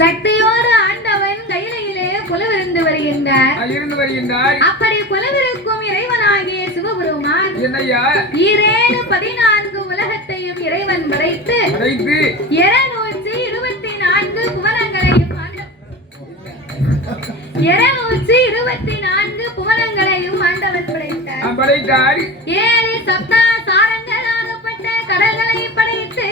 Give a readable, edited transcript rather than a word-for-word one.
சக்தியோடு ஆண்டவன் கையிலே குலவிருந்து வருகின்றார். அப்படி குலவிருக்கும் இறைவனாகிய சிவபெருமான் 14 உலகத்தையும் இறைவன் படைத்து 224 புவனங்களையும் ஆண்டவன் படைத்தார். 7 சப்த சாரங்களாகப்பட்ட கடல்களை படைத்து